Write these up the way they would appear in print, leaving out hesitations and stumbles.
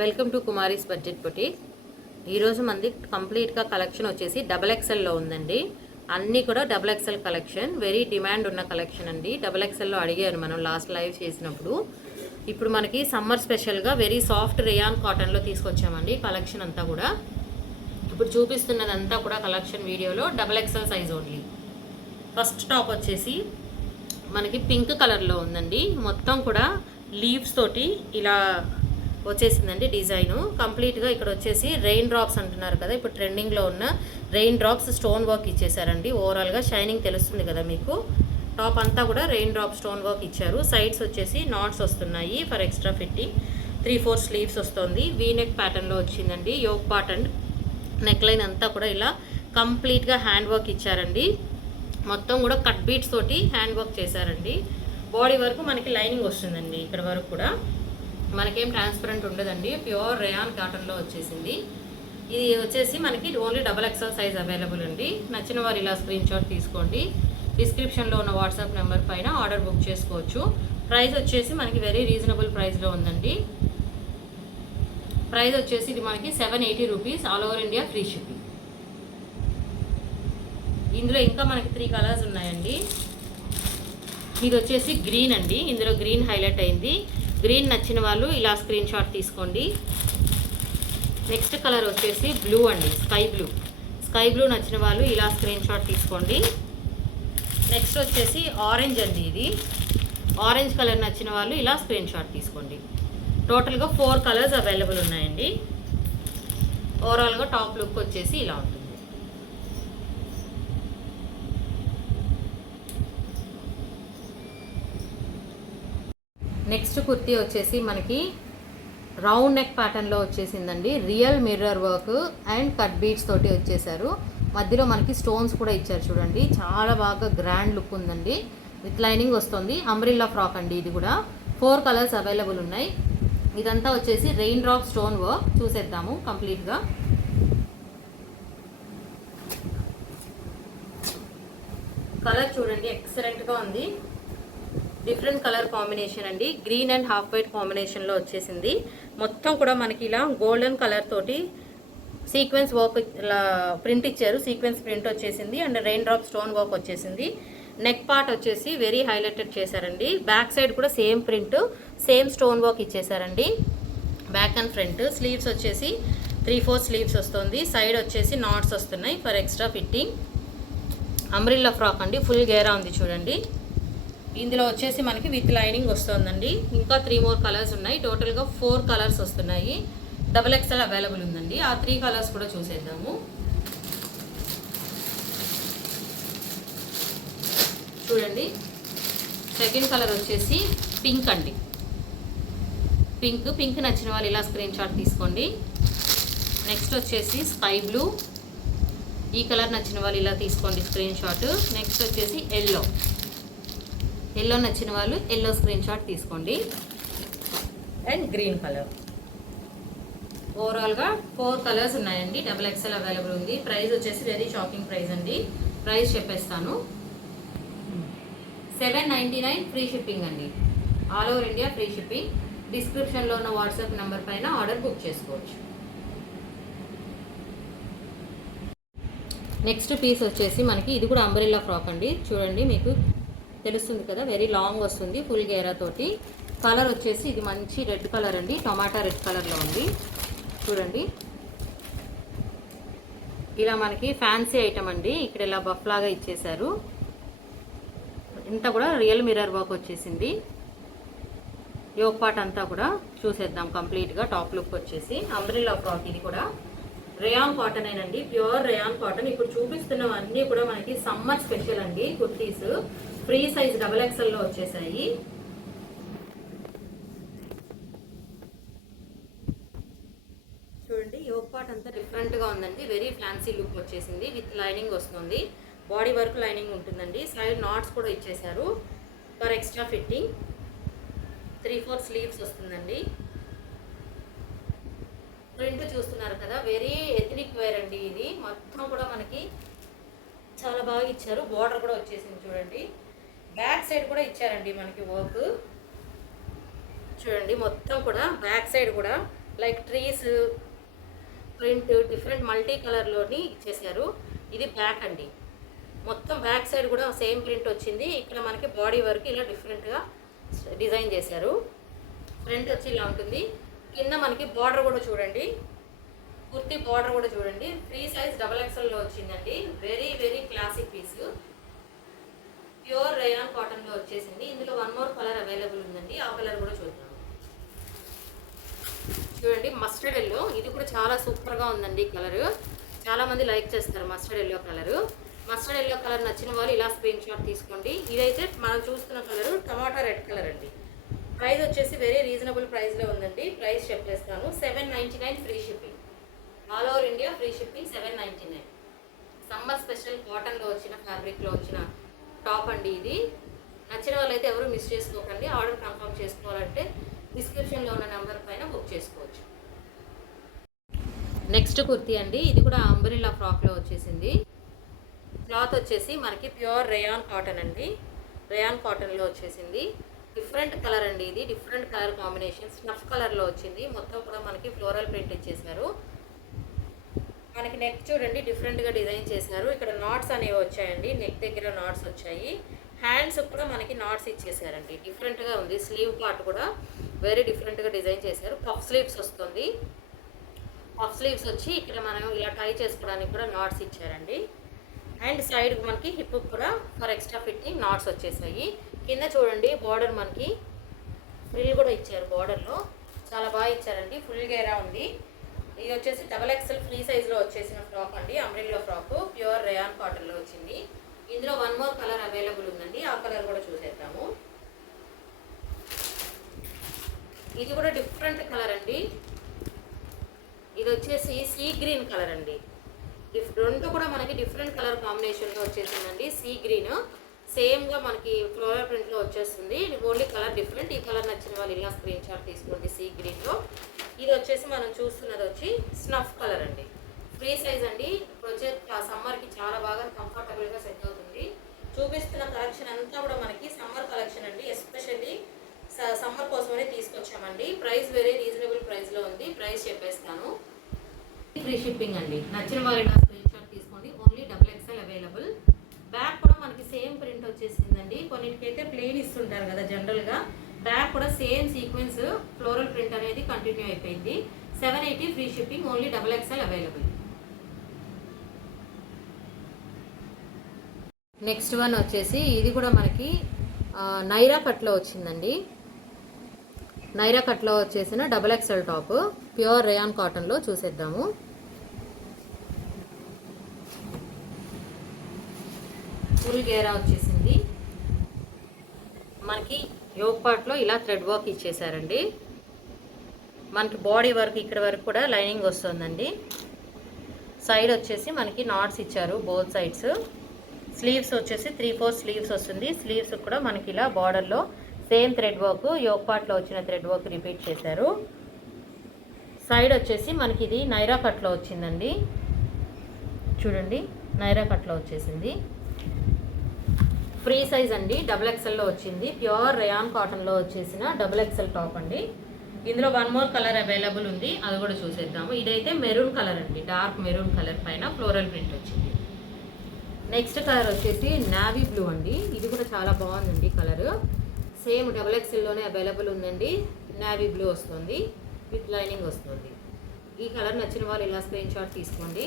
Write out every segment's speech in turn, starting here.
Welcome to Kumari's budget boutique. ఈరోజు మంది కంప్లీట్గా కలెక్షన్ వచ్చేసి XXL ఉందండి. అన్నీ కూడా XXL కలెక్షన్, వెరీ డిమాండ్ ఉన్న కలెక్షన్ అండి. XXLలో అడిగారు మనం లాస్ట్ లైవ్ చేసినప్పుడు. ఇప్పుడు మనకి సమ్మర్ స్పెషల్గా వెరీ సాఫ్ట్ రేయాన్ కాటన్లో తీసుకొచ్చామండి కలెక్షన్ అంతా కూడా. ఇప్పుడు చూపిస్తున్నదంతా కూడా కలెక్షన్ వీడియోలో XXL size only. First top వచ్చేసి మనకి పింక్ కలర్లో ఉందండి. మొత్తం కూడా లీవ్స్ తోటి ఇలా వచ్చేసిందండి డిజైను కంప్లీట్గా. ఇక్కడ వచ్చేసి రెయిన్ డ్రాప్స్ అంటున్నారు కదా, ఇప్పుడు ట్రెండింగ్లో ఉన్న రెయిన్ డ్రాప్స్ స్టోన్ వర్క్ ఇచ్చేసారండి. ఓవరాల్గా షైనింగ్ తెలుస్తుంది కదా మీకు. టాప్ అంతా కూడా రెయిన్ డ్రాప్ స్టోన్ వర్క్ ఇచ్చారు. సైడ్స్ వచ్చేసి నాట్స్ వస్తున్నాయి ఫర్ ఎక్స్ట్రా ఫిట్టింగ్. 3/4 స్లీవ్స్ వస్తుంది. వీ నెక్ ప్యాటర్న్లో వచ్చిందండి. Yoke part and neck line అంతా కూడా ఇలా కంప్లీట్గా హ్యాండ్ వర్క్ ఇచ్చారండి. మొత్తం కూడా కట్ బీట్స్ తోటి హ్యాండ్ వర్క్ చేశారండి. బాడీ వరకు మనకి లైనింగ్ వస్తుందండి. ఇక్కడ వరకు కూడా మనకేం ట్రాన్స్పరెంట్ ఉండదండి. ప్యూర్ రేయాన్ కాటన్లో వచ్చేసింది. ఇది వచ్చేసి మనకి ఓన్లీ XXL సైజ్ అవైలబుల్ అండి. నచ్చిన వారు ఇలా స్క్రీన్ షాట్ తీసుకోండి. డిస్క్రిప్షన్లో ఉన్న వాట్సాప్ నెంబర్ పైన ఆర్డర్ బుక్ చేసుకోవచ్చు. ప్రైస్ వచ్చేసి మనకి వెరీ రీజనబుల్ ప్రైస్లో ఉందండి. ప్రైస్ వచ్చేసి ఇది మనకి 780 rupees, all over India free shipping. ఇందులో ఇంకా మనకి 3 కలర్స్ ఉన్నాయండి. ఇది వచ్చేసి గ్రీన్ అండి. ఇందులో గ్రీన్ హైలైట్ అయింది. గ్రీన్ నచ్చిన వాళ్ళు ఇలా స్క్రీన్ షాట్ తీసుకోండి. నెక్స్ట్ కలర్ వచ్చేసి బ్లూ అండి, స్కై బ్లూ. స్కై బ్లూ నచ్చిన వాళ్ళు ఇలా స్క్రీన్ షాట్ తీసుకోండి. నెక్స్ట్ వచ్చేసి ఆరెంజ్ అండి. ఇది ఆరెంజ్ కలర్ నచ్చిన వాళ్ళు ఇలా స్క్రీన్ షాట్ తీసుకోండి. టోటల్గా 4 కలర్స్ అవైలబుల్ ఉన్నాయండి. ఓవరాల్గా టాప్ లుక్ వచ్చేసి ఇలా ఉంటుంది. నెక్స్ట్ కుర్తీ వచ్చేసి మనకి రౌండ్ నెక్ ప్యాటర్న్లో వచ్చేసిందండి. Real mirror work and cut beads తోటి వచ్చేసారు. మధ్యలో మనకి స్టోన్స్ కూడా ఇచ్చారు చూడండి. చాలా బాగా గ్రాండ్ లుక్ ఉందండి. విత్ లైనింగ్ వస్తుంది. అంబ్రిల్లా ఫ్రాక్ అండి. ఇది కూడా 4 కలర్స్ అవైలబుల్ ఉన్నాయి. ఇదంతా వచ్చేసి రెయిన్ డ్రాప్ స్టోన్ వర్క్. చూసేద్దాము కంప్లీట్గా. కలర్ చూడండి, ఎక్సలెంట్గా ఉంది. డిఫరెంట్ కలర్ కాంబినేషన్ అండి. గ్రీన్ అండ్ హాఫ్ వైట్ కాంబినేషన్లో వచ్చేసింది. మొత్తం కూడా మనకి ఇలా గోల్డెన్ కలర్ తోటి సీక్వెన్స్ వర్క్ ఇలా ప్రింట్ ఇచ్చారు. సీక్వెన్స్ ప్రింట్ వచ్చేసింది and rain drop stone work వచ్చేసింది. నెక్ పార్ట్ వచ్చేసి వెరీ హైలైటెడ్ చేశారండి. బ్యాక్ సైడ్ కూడా same print, same stone work ఇచ్చేసారండి. Back and front. స్లీవ్స్ వచ్చేసి 3/4 స్లీవ్స్ వస్తుంది. సైడ్ వచ్చేసి నాట్స్ వస్తున్నాయి for extra fitting. Umbrella frock అండి. ఫుల్ గేరా ఉంది చూడండి. ఇందులో వచ్చేసి మనకి విత్ లైనింగ్ వస్తుందండి. ఇంకా 3 more కలర్స్ ఉన్నాయి. టోటల్గా 4 కలర్స్ వస్తున్నాయి. XXL అవైలబుల్ ఉందండి. ఆ 3 కలర్స్ కూడా చూసేద్దాము. చూడండి, సెకండ్ కలర్ వచ్చేసి పింక్ అండి. పింక్ నచ్చిన వాళ్ళు ఇలా స్క్రీన్ షాట్ తీసుకోండి. నెక్స్ట్ వచ్చేసి స్కై బ్లూ. ఈ కలర్ నచ్చిన వాళ్ళు ఇలా తీసుకోండి స్క్రీన్ షాట్. నెక్స్ట్ వచ్చేసి ఎల్లో నచ్చిన వాళ్ళు ఎల్లో స్క్రీన్ షాట్ తీసుకోండి. And green colour. ఓవరాల్గా 4 కలర్స్ ఉన్నాయండి. XXL అవైలబుల్ ఉంది. ప్రైస్ వచ్చేసి వెరీ షాకింగ్ ప్రైస్ అండి. ప్రైస్ చెప్పేస్తాను. 799 ఫ్రీ షిప్పింగ్ అండి. All over India free shipping. డిస్క్రిప్షన్లో ఉన్న వాట్సాప్ నెంబర్ పైన ఆర్డర్ బుక్ చేసుకోవచ్చు. నెక్స్ట్ పీస్ వచ్చేసి మనకి ఇది కూడా అంబ్రెల్లా ఫ్రాక్ అండి. చూడండి, మీకు తెలుస్తుంది కదా, వెరీ లాంగ్ వస్తుంది ఫుల్ గేరా తోటి. కలర్ వచ్చేసి ఇది మంచి రెడ్ కలర్ అండి. టొమాటో రెడ్ కలర్లో ఉంది చూడండి. ఇలా మనకి ఫ్యాన్సీ ఐటమ్ అండి. ఇక్కడ ఇలా బఫ్ లాగా ఇచ్చేసారు. ఇంత కూడా రియల్ మిర్రర్ వర్క్ వచ్చేసింది. యోక్ పార్ట్ అంతా కూడా చూసేద్దాం కంప్లీట్గా. టాప్ లుక్ వచ్చేసి అంబ్రెల్లా ఫ్రాక్. ఇది కూడా రేయాన్ కాటన్ ఏనండి, ప్యూర్ రేయాన్ కాటన్. ఇప్పుడు చూపిస్తున్నవన్నీ కూడా మనకి సమ్మర్ స్పెషల్ అండి. కుర్తీస్ ఫ్రీ సైజ్ XXLలో వచ్చేసాయి. చూడండి, యోక్ పార్ట్ అంతా డిఫరెంట్గా ఉందండి. వెరీ ఫ్యాన్సీ లుక్ వచ్చేసింది. విత్ లైనింగ్ వస్తుంది. బాడీ వర్క్ లైనింగ్ ఉంటుందండి. సైడ్ నాట్స్ కూడా ఇచ్చేసారు ఫర్ ఎక్స్ట్రా ఫిట్టింగ్. 3/4 స్లీవ్స్ వస్తుందండి. ప్రింట్ చూస్తున్నారు కదా, వెరీ ఎథనిక్ వేర్ అండి. ఇది మొత్తం కూడా మనకి చాలా బాగా ఇచ్చారు. బార్డర్ కూడా వచ్చేసింది చూడండి. బ్యాక్ సైడ్ కూడా ఇచ్చారండి మనకి వర్క్. చూడండి మొత్తం కూడా బ్యాక్ సైడ్ కూడా like trees print different multi కలర్లోని ఇచ్చేసారు. ఇది బ్యాక్ అండి. మొత్తం బ్యాక్ సైడ్ కూడా సేమ్ ప్రింట్ వచ్చింది. ఇక్కడ మనకి బాడీ వరకు ఇలా డిఫరెంట్గా డిజైన్ చేశారు. ఫ్రంట్ వచ్చి ఇలా ఉంటుంది. కింద మనకి బార్డర్ కూడా చూడండి, కుర్తి బార్డర్ కూడా చూడండి. ఫ్రీ సైజ్ XXL వచ్చిందండి. Very very classic piece. Pure rayon కాటన్లో వచ్చేసింది. ఇందులో వన్ మోర్ కలర్ అవైలబుల్ ఉందండి. ఆ కలర్ కూడా చూద్దాం. చూడండి మస్టర్డ్ ఎల్లో. ఇది కూడా చాలా సూపర్గా ఉందండి. కలర్ చాలామంది లైక్ చేస్తారు mustard yellow colour. Mustard yellow colour నచ్చిన వాళ్ళు ఇలా స్క్రీన్ షాట్ తీసుకోండి. ఇదైతే మనం చూస్తున్న కలరు టమాటా రెడ్ కలర్ అండి. ప్రైస్ వచ్చేసి వెరీ రీజనబుల్ ప్రైస్లో ఉందండి. ప్రైస్ చెప్పేస్తాను, 799 free shipping. All over India free shipping 799. Summer special కాటన్లో వచ్చిన ఫ్యాబ్రిక్లో వచ్చిన టాప్ అండి ఇది. నచ్చిన వాళ్ళైతే ఎవరు మిస్ చేసుకోకండి. ఆర్డర్ కన్ఫర్మ్ చేసుకోవాలంటే డిస్క్రిప్షన్లో ఉన్న నెంబర్ పైన బుక్ చేసుకోవచ్చు. నెక్స్ట్ కుర్తీ అండి. ఇది కూడా అంబ్రెల్లా ఫ్రాక్లో వచ్చేసింది. క్లాత్ వచ్చేసి మనకి ప్యూర్ రేయాన్ కాటన్ అండి. రేయాన్ కాటన్లో వచ్చేసింది. డిఫరెంట్ కలర్ అండి. ఇది డిఫరెంట్ కలర్ కాంబినేషన్ స్నఫ్ కలర్లో వచ్చింది. మొత్తం కూడా మనకి ఫ్లోరల్ ప్రింట్ ఇచ్చేసారు. మనకి నెక్ చూడండి డిఫరెంట్గా డిజైన్ చేశారు. ఇక్కడ నాట్స్ అనేవి వచ్చాయండి. నెక్ దగ్గర నాట్స్ వచ్చాయి. హ్యాండ్స్ కూడా మనకి నాట్స్ ఇచ్చేసారండి. డిఫరెంట్గా ఉంది. స్లీవ్ పార్ట్ కూడా వెరీ డిఫరెంట్గా డిజైన్ చేశారు. పఫ్ స్లీవ్స్ వస్తుంది. పఫ్ స్లీవ్స్ వచ్చి ఇక్కడ మనం ఇలా టై చేసుకోవడానికి కూడా నాట్స్ ఇచ్చారండి. అండ్ సైడ్ మనకి హిప్ కూడా ఫర్ ఎక్స్ట్రా ఫిట్టింగ్ నాట్స్ వచ్చేసాయి. కింద చూడండి బార్డర్ మనకి ఫ్రిల్ కూడా ఇచ్చారు. బార్డర్లో చాలా బాగా ఇచ్చారండి. ఫుల్ గేరా ఉంది. ఇది వచ్చేసి XXL ఫ్రీ సైజ్లో వచ్చేసిన ఫ్రాక్ అండి. అంబ్రెల్లా ఫ్రాక్ ప్యూర్ రేయాన్ కాటన్లో వచ్చింది. ఇందులో వన్ మోర్ కలర్ అవైలబుల్ ఉందండి. ఆ కలర్ కూడా చూసేద్దాము. ఇది కూడా డిఫరెంట్ కలర్ అండి. ఇది వచ్చేసి సీ గ్రీన్ కలర్ అండి. రెండు కూడా మనకి డిఫరెంట్ కలర్ కాంబినేషన్లో వచ్చేసిందండి. సీ గ్రీన్ సేమ్గా మనకి ఫ్లోరల్ ప్రింట్లో వచ్చేస్తుంది. Only colour different. ఈ కలర్ నచ్చిన వాళ్ళు ఇలా స్క్రీన్ షాట్ తీసుకోండి. సీ గ్రీన్లో ఇది వచ్చేసి మనం చూస్తున్నది వచ్చి స్నఫ్ కలర్ అండి. ఫ్రీ సైజ్ అండి. ఇప్పుడు వచ్చే సమ్మర్కి చాలా బాగా కంఫర్టబుల్గా సెట్ అవుతుంది. చూపిస్తున్న కలెక్షన్ అంతా కూడా మనకి సమ్మర్ కలెక్షన్ అండి. ఎస్పెషల్లీ సమ్మర్ కోసమనే తీసుకొచ్చామండి. ప్రైస్ వెరీ రీజనబుల్ ప్రైస్లో ఉంది. ప్రైస్ చెప్పేస్తాను. ఫ్రీ షిప్పింగ్ అండి. నచ్చిన వాళ్ళు ఇలా స్క్రీన్ షాట్ తీసుకోండి. Only XXL available. బ్యాక్ కూడా మనకి సేమ్ ప్రింట్ వచ్చేసిందండి. కొన్నిటికైతే ప్లెయిన్ ఇస్తుంటారు కదా జనరల్గా. బ్యాక్ కూడా సేమ్ సీక్వెన్స్ ఫ్లోరల్ ప్రింట్ అనేది కంటిన్యూ అయిపోయింది. 780 free shipping. Only XXL available. Next one వచ్చేసి ఇది కూడా మనకి నైరా కట్లో వచ్చిందండి. నైరా కట్లో వచ్చేసిన XXL టాప్ ప్యూర్ రేయాన్ కాటన్లో చూసేద్దాము. ఫుల్ గేరా వచ్చేసింది. మనకి యోక్ పార్ట్లో ఇలా థ్రెడ్ వర్క్ ఇచ్చేసారండి. మనకి బాడీ వర్క్ ఇక్కడ వరకు కూడా లైనింగ్ వస్తుందండి. సైడ్ వచ్చేసి మనకి నాట్స్ ఇచ్చారు బోత్ సైడ్స్. స్లీవ్స్ వచ్చేసి 3/4 స్లీవ్స్ వస్తుంది. స్లీవ్స్ కూడా మనకి ఇలా బార్డర్లో సేమ్ థ్రెడ్ వర్క్ యోక్ పార్ట్లో వచ్చిన థ్రెడ్ వర్క్ రిపీట్ చేశారు. సైడ్ వచ్చేసి మనకి ఇది నైరా కట్లో వచ్చిందండి. చూడండి నైరా కట్లో వచ్చేసింది. ఫ్రీ సైజ్ అండి. XXLలో వచ్చింది. ప్యూర్ రేయాన్ కాటన్లో వచ్చేసిన XXL టాప్ అండి. ఇందులో వన్ మోర్ కలర్ అవైలబుల్ ఉంది. అది కూడా చూసేద్దాము. ఇదైతే మెరూన్ కలర్ అండి. డార్క్ మెరూన్ కలర్ పైన ఫ్లోరల్ ప్రింట్ వచ్చింది. నెక్స్ట్ కలర్ వచ్చేసి నావీ బ్లూ అండి. ఇది కూడా చాలా బాగుందండి కలర్. సేమ్ XXLలోనే అవైలబుల్ ఉందండి. నావీ బ్లూ వస్తుంది విత్ లైనింగ్ వస్తుంది. ఈ కలర్ నచ్చిన వాళ్ళు ఇలా స్క్రీన్ షాట్ తీసుకోండి.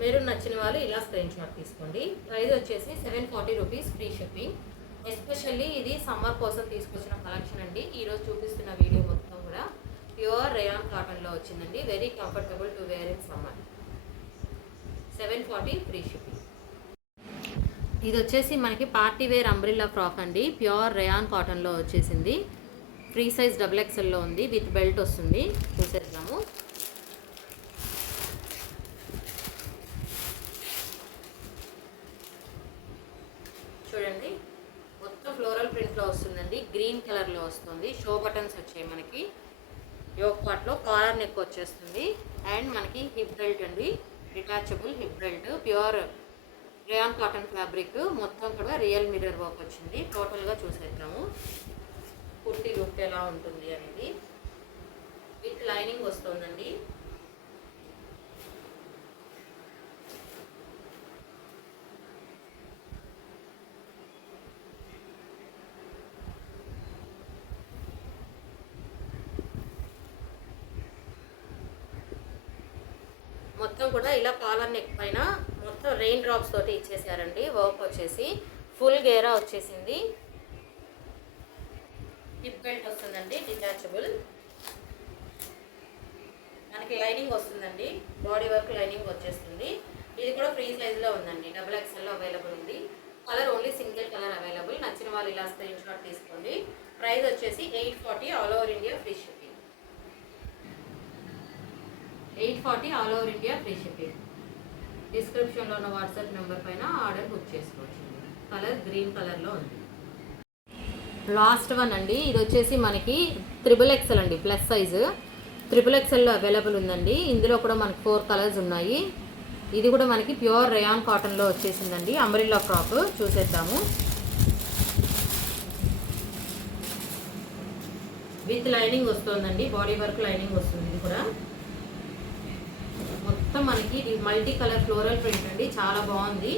మెరూన్ నచ్చిన వాళ్ళు ఇలా స్క్రీన్ షాట్ తీసుకోండి. ప్రైస్ వచ్చేసి 740 రూపీస్ ఫ్రీ షిప్పింగ్. ఎస్పెషల్లీ ఇది సమ్మర్ కోసం తీసుకొచ్చిన కలెక్షన్ అండి. ఈరోజు చూపిస్తున్న వీడియో మొత్తం కూడా ప్యూర్ రేయాన్ కాటన్లో వచ్చిందండి. Very comfortable to wear in summer. 740 free shipping. ఇది వచ్చేసి మనకి పార్టీ వేర్ అంబ్రిల్లా ఫ్రాక్ అండి. ప్యూర్ రేయాన్ కాటన్లో వచ్చేసింది. ఫ్రీ సైజ్ XXLలో ఉంది. విత్ బెల్ట్ వస్తుంది. చూసేద్దాము. చూడండి మొత్తం ఫ్లోరల్ ప్రింట్లో వస్తుందండి. గ్రీన్ కలర్లో వస్తుంది. షో బటన్స్ వచ్చాయి మనకి. యోక్ పార్ట్లో కాలర్ నెక్ వచ్చేస్తుంది. అండ్ మనకి హిప్ బెల్ట్ అండి. Detachable hip belt. Pure rayon cotton fabric. మొత్తం కూడా రియల్ మిర్రర్ వర్క్ వచ్చింది. టోటల్గా చూసేద్దాము కుర్తీ లుక్ ఎలా ఉంటుంది అనేది. విత్ లైనింగ్ వస్తుందండి. మొత్తం కూడా ఇలా కాలర్ నెక్ పైన మొత్తం రెయిన్ డ్రాప్స్ తోటి ఇచ్చేసారండి. వర్క్ వచ్చేసి ఫుల్ గేరా వచ్చేసింది. హిప్ బెల్ట్ వస్తుందండి డిటాచబుల్. మనకి లైనింగ్ వస్తుందండి, బాడీ వర్క్ లైనింగ్ వచ్చేస్తుంది. ఇది కూడా ఫ్రీ సైజ్లో ఉందండి, XXL అవైలబుల్ ఉంది. Colour only single colour available. నచ్చిన వాళ్ళు ఇలా స్క్రీన్ షాట్ తీసుకోండి. ప్రైస్ వచ్చేసి 840 all over India free shipping. 840 all over India free shipping. డిస్క్రిప్షన్లో ఉన్న వాట్సాప్ నెంబర్ పైన ఆర్డర్ బుక్ చేసుకోవచ్చు. కలర్ గ్రీన్ కలర్లో ఉంది. లాస్ట్ వన్ అండి, ఇది వచ్చేసి మనకి XXL అండి, ప్లస్ సైజు. XXLలో అవైలబుల్ ఉందండి. ఇందులో కూడా మనకి 4 కలర్స్ ఉన్నాయి. ఇది కూడా మనకి ప్యూర్ రేయాన్ కాటన్లో వచ్చేసిందండి. అంబ్రెల్లా ఫ్రాక్ చూసేద్దాము. విత్ లైనింగ్ వస్తుందండి, బాడీ వర్క్ లైనింగ్ వస్తుంది. ఇది కూడా మొత్తం మనకి మల్టీ కలర్ ఫ్లోరల్ ప్రింట్ అండి, చాలా బాగుంది.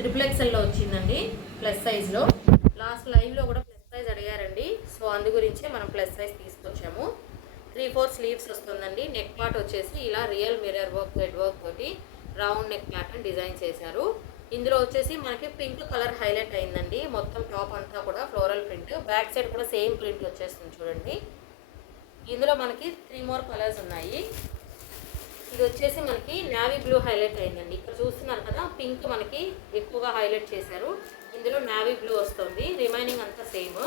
XXLలో వచ్చిందండి, ప్లస్ సైజ్లో. లాస్ట్ లైవ్లో కూడా ప్లస్ సైజ్ అడిగారండి, సో అందు గురించే మనం ప్లస్ సైజ్ తీసుకొచ్చాము. 3/4 స్లీవ్స్ వస్తుందండి. నెక్ పార్ట్ వచ్చేసి ఇలా real mirror work, thread work తోటి రౌండ్ నెక్ ప్యాటర్న్ డిజైన్ చేశారు. ఇందులో వచ్చేసి మనకి పింక్ కలర్ హైలైట్ అయిందండి. మొత్తం టాప్ అంతా కూడా ఫ్లోరల్ ప్రింట్, బ్యాక్ సైడ్ కూడా సేమ్ ప్రింట్ వచ్చేస్తుంది చూడండి. ఇందులో మనకి 3 more కలర్స్ ఉన్నాయి. ఇది వచ్చేసి మనకి నావీ బ్లూ హైలైట్ అయిందండి. ఇక్కడ చూస్తున్నారు కదా, పింక్ మనకి ఎక్కువగా హైలైట్ చేశారు. ఇందులో నావీ బ్లూ వస్తుంది, రిమైనింగ్ అంతా సేమ్.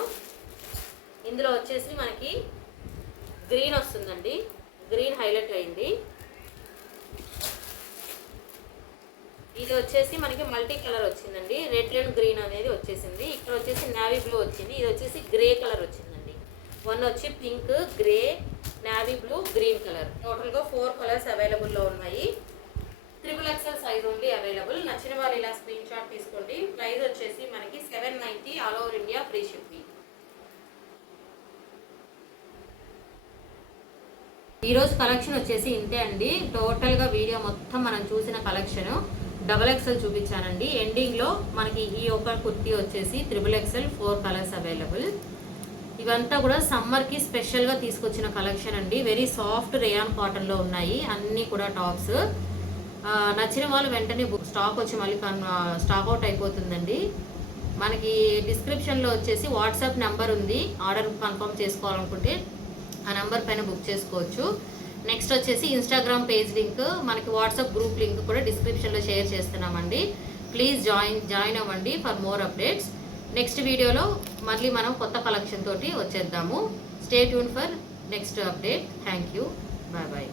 ఇందులో వచ్చేసి మనకి గ్రీన్ వస్తుందండి, గ్రీన్ హైలైట్ అయింది. ఇది వచ్చేసి మనకి మల్టీ కలర్ వచ్చిందండి, రెడ్ అండ్ గ్రీన్ అనేది వచ్చేసింది. ఇక్కడ వచ్చేసి నావీ బ్లూ వచ్చింది. ఇది వచ్చేసి గ్రే కలర్ వచ్చిందండి. 1 వచ్చి pink, grey, navy blue, green colour. టోటల్గా 4 కలర్స్ అవైలబుల్లో ఉన్నాయి. XXL size only available. నచ్చిన వాళ్ళు ఇలా స్క్రీన్ షాట్ తీసుకోండి. ప్రైస్ వచ్చేసి మనకి 790 all over India free shipping. ఈరోజు కలెక్షన్ వచ్చేసి ఇంతే అండి. టోటల్గా వీడియో మొత్తం మనం చూసిన కలెక్షన్ XXL చూపించానండి. ఎండింగ్లో మనకి ఈ ఒక కుర్తీ వచ్చేసి XXL 4 కలర్స్ అవైలబుల్. ఇవంతా కూడా సమ్మర్కి స్పెషల్గా తీసుకొచ్చిన కలెక్షన్ అండి. వెరీ సాఫ్ట్ రేయాన్ కాటన్లో ఉన్నాయి అన్నీ కూడా టాప్స్. నచ్చిన వాళ్ళు వెంటనే స్టాక్ వచ్చి మళ్ళీ స్టాక్ అవుట్ అయిపోతుందండి. మనకి డిస్క్రిప్షన్లో వచ్చేసి వాట్సాప్ నెంబర్ ఉంది. ఆర్డర్ కన్ఫర్మ్ చేసుకోవాలనుకుంటే ఆ నెంబర్ పైన బుక్ చేసుకోవచ్చు. నెక్స్ట్ వచ్చేసి ఇన్స్టాగ్రామ్ పేజ్ లింక్, మనకి వాట్సాప్ గ్రూప్ లింక్ కూడా డిస్క్రిప్షన్లో షేర్ చేస్తున్నామండి. ప్లీజ్ జాయిన్ అవ్వండి ఫర్ మోర్ అప్డేట్స్. నెక్స్ట్ వీడియోలో మళ్ళీ మనం కొత్త కలెక్షన్ తోటి వచ్చేద్దాము. Stay tune for next update. Thank you. Bye bye.